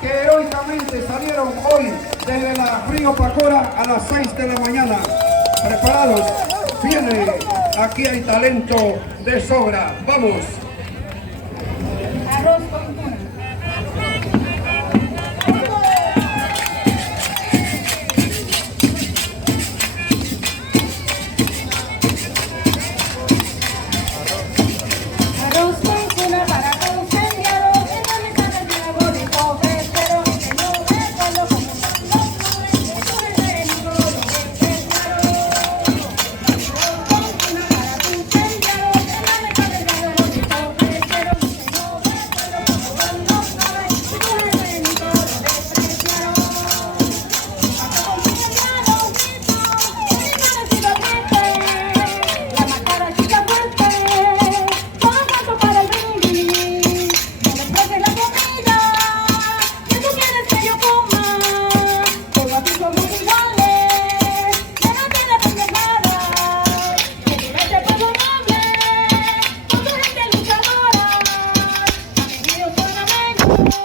que heroicamente salieron hoy desde la Río Pacora a las 6 de la mañana. Preparados, viene, aquí hay talento de sobra, vamos. Arroz con tuna. Arroz con tuna para concentrado, en la mesa del día bonito, pero que no recuerdo cómo son los flores, eso es de mi color, arroz con tuna para concentrado, en la mesa del día bonito, pero que no recuerdo cómo son los flores, eso es de mi color, la macana chica fuerte, todo tanto para el brindis. No me trajes la comida, que tú quieres que yo coma. Todos aquí somos iguales, que no tiene pendejadas. Que tu leche perdonable, con tu gente luchadora. Ellos son amigos,